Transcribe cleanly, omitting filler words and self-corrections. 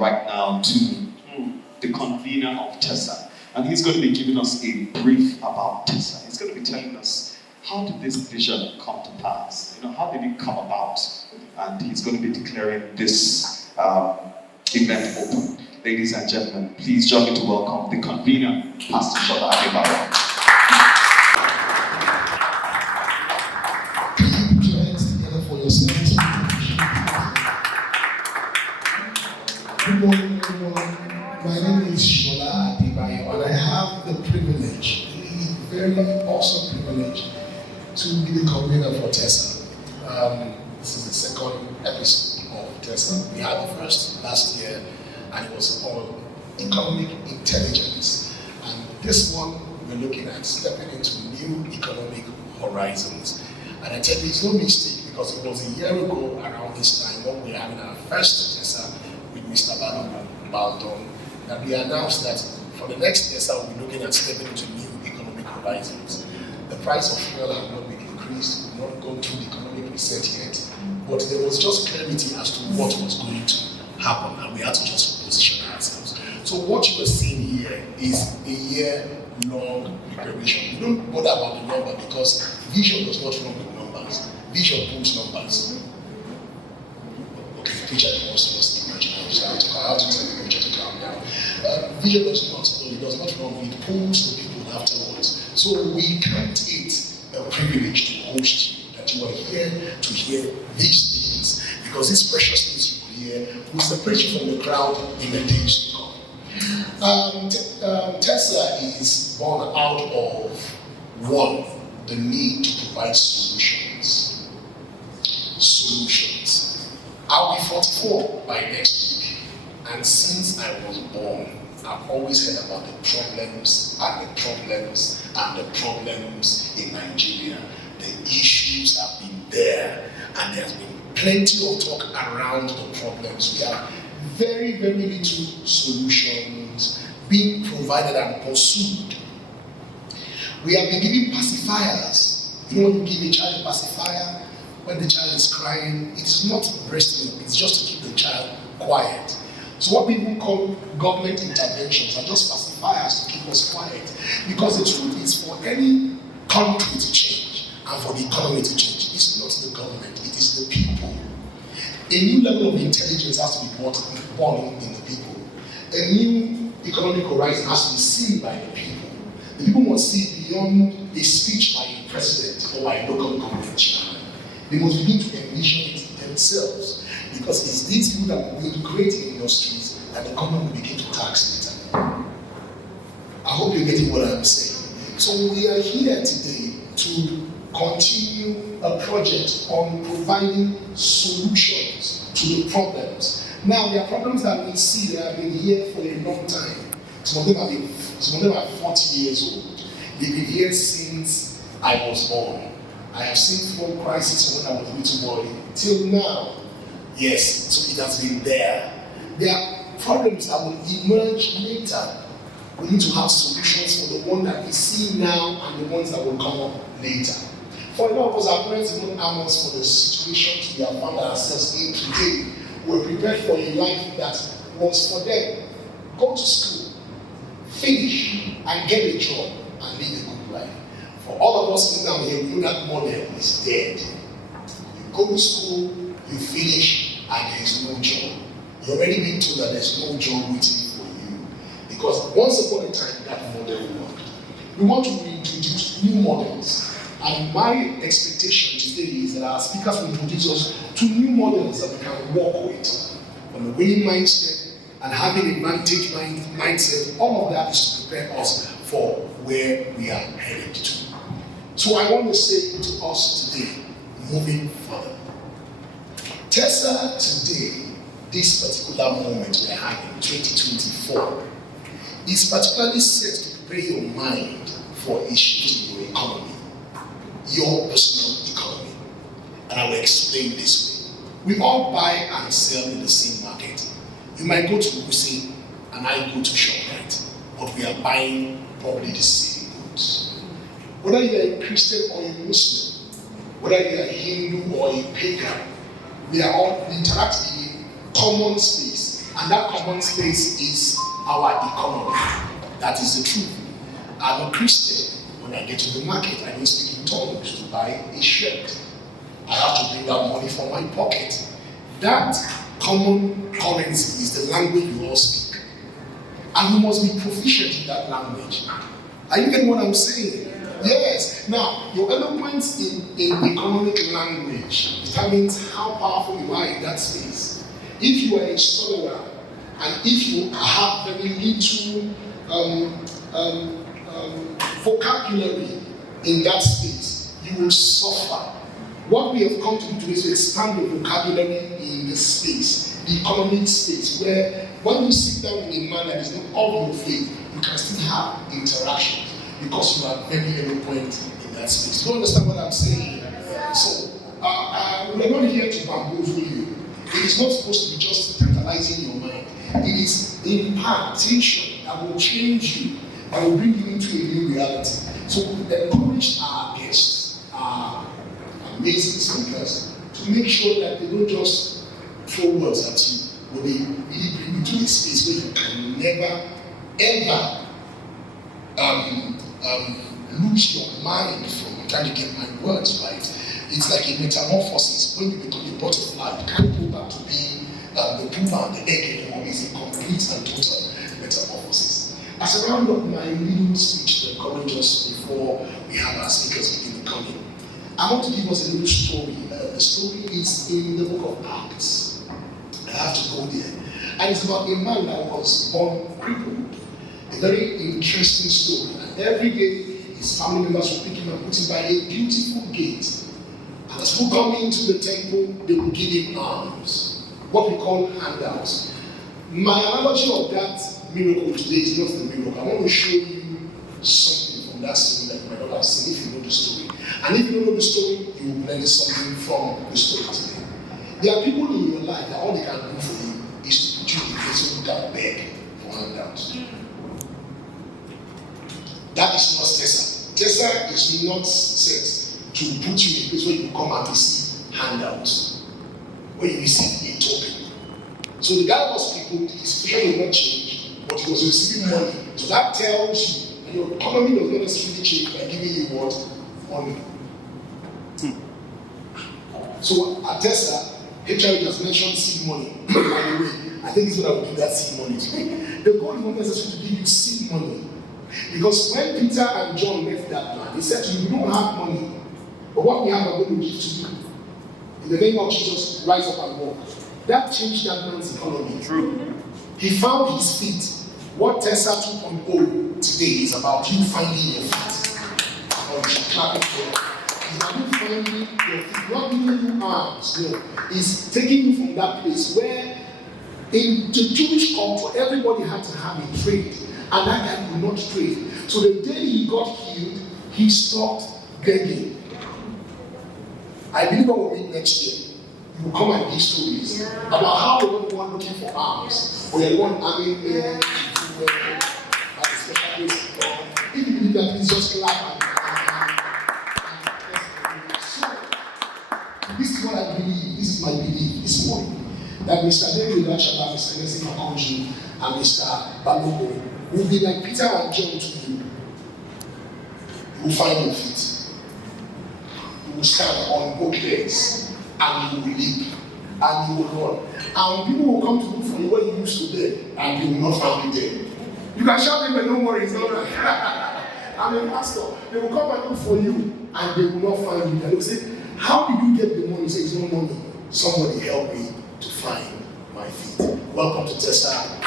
right now to the convener of TESA. And he's going to be giving us a brief about TESA. He's going to be telling us, how did this vision come to pass? How did it come about? And he's going to be declaring this event open. Ladies and gentlemen, please join me to welcome the convener, Pastor Shola Adebayo. Put your hands together for yourselves. Good morning, everyone. My name is Shola Adebayo, and I have the privilege, the very awesome privilege, to be the convener for TESA. This is the second episode of TESA. We had the first last year, and it was on economic intelligence. And this one, we're looking at stepping into new economic horizons. And I tell you, it's no mistake, because it was a year ago around this time when we were having our first TESA with Mr. Baldon, that we announced that for the next TESA, we'll be looking at stepping into new economic horizons. The price of fuel has not been increased, we've not gone through the economic reset yet, but there was just clarity as to what was going to happen, and we had to just position ourselves. So what you are seeing here is a year-long preparation. We don't bother about the number because vision does not run with numbers. Vision pulls numbers. Okay, the preacher wants to just imagine. I have to tell the preacher to calm down. Vision does not run with, it pulls the people afterwards. So we count it a privilege to host you, that you are here to hear these things, because these precious things you will hear will separate you from the crowd in the days to come. TESA is born out of, one, the need to provide solutions. I'll be 44 by next week, and since I was born, I've always heard about the problems in Nigeria. The issues have been there, and there's been plenty of talk around the problems. We have very, very little solutions being provided and pursued. We have been giving pacifiers. When you give a child a pacifier, when the child is crying, it's not breast milk, it's just to keep the child quiet. So what people call government interventions are just pacifiers to keep us quiet. Because the truth is, for any country to change and for the economy to change, it's not the government, it is the people. A new level of intelligence has to be born in the people. A new economic horizon has to be seen by the people. The people must see beyond a speech by a president or by a local government chairman. They must begin to envision it themselves, because it's these people that will create industries and the government will begin to tax later. I hope you're getting what I'm saying. So we are here today to continue a project on providing solutions to the problems. Now, there are problems that we see that have been here for a long time. Some of them are 40 years old. They've been here since I was born. I have seen flood crisis when I was a little boy till now. Yes, so it has been there. There are problems that will emerge later. We need to have solutions for the one that we see now and the ones that will come up later. For a lot of us, our parents did not arm us for the situations we have found ourselves in today. We're prepared for a life that was for them. Go to school, finish, and get a job, and live a good life. For all of us sitting down here, we know that model is dead. You go to school, you finish, and there is no job. You're already being told that there's no job waiting for you. Because once upon a time, that model worked. We want to reintroduce new models. And my expectation today is that our speakers will introduce us to new models that we can work with. From a winning mindset and having a vantage mindset, all of that is to prepare us for where we are headed to. So I want to say to us today, moving further, TESA today, this particular moment we are having, 2024, is particularly set to prepare your mind for a shift in your economy, your personal economy. And I will explain this way. We all buy and sell in the same market. You might go to Wuse and I go to ShopRite, but we are buying probably the same goods. Whether you are a Christian or a Muslim, whether you are a Hindu or a pagan, we are all interact in a common space And that common space is our economy. That is the truth. I'm a Christian. When I get to the market, I don't speak in tongues to buy a shirt. I have to bring out money from my pocket. That common currency is the language we all speak. And we must be proficient in that language. Are you getting what I'm saying? Yes. Now, your eloquence in economic language determines how powerful you are in that space. If you are a stutterer, and if you have very little vocabulary in that space, you will suffer. What we have come to do today is to expand the vocabulary in this space, the economic space, where when you sit down with a man that is not of your faith, you can still have interactions because you are very eloquent in that space. Do you understand what I'm saying? So, we are not here to bamboozle you. It is not supposed to be just tantalizing your mind. It is impartation that will change you, that will bring you into a new reality. So we encourage our guests, our amazing speakers, to make sure that they don't just throw words at you, but they really bring you to a space where you can never, ever lose your mind from trying to get my words right. It's like a metamorphosis. When you become a butterfly, you can't go back to being the pupa and the egg anymore. It's a complete and total metamorphosis. As I round up my little speech to encourage us before we have our speakers begin to come in, I want to give us a little story. The story is in the book of Acts. I have to go there. And it's about a man that was born crippled. A very interesting story. And every day, his family members would pick him and put him by a beautiful gate. And as people come into the temple, they will give him alms, what we call handouts. My analogy of that miracle today is not the miracle. I want to show you something from that story that you might not have seen if you know the story. And if you don't know the story, you will learn something from the story today. There are people in your life that all they can do for you is to put you in a place where you can beg for handouts. That is not TESA. TESA is not set to put you in a place where you come and receive handouts, where you receive a token. So the guy was crippled, his situation did not change, but he was receiving money. So that tells you that your economy does not necessarily change by giving you what? Money. So at TESA, HR has mentioned seed money. By the way, I think it's what I would do that seed money today. The goal is not necessarily to give you seed money. Because when Peter and John met that man, he said to him, "We don't have money, but what we have are going to give to you. In the name of Jesus, rise up and walk." That changed that man's economy. True. He found his feet. What TESA 2.0 today is about you finding your feet. Or you should clap it for. It's about you finding your feet, not giving you arms. No, it's taking you from that place where in the Jewish culture, everybody had to have a trade. And that guy could not trade. So the day he got healed, he stopped begging. I believe I will meet next year. You will come and give stories about how you're the one looking for arms, or you're the one having there at a special place. If you believe that, please just clap and so, this is what I believe. This is my belief this morning. That Mr. David Rachaba, Mr. Nelson Makonji, and Mr. Balogo will be like Peter and John to you. You will find your feet. You will stand on both legs and you will leap and you will run. And people will come to look for you where you used to be and you will not find you there. You can shout them, but no worry, it's all right. I'm a pastor. They will come and look for you and they will not find you. And they will say, "How did you get the money?" You say, "It's no money. Somebody help me to find my feet." Welcome to TESA.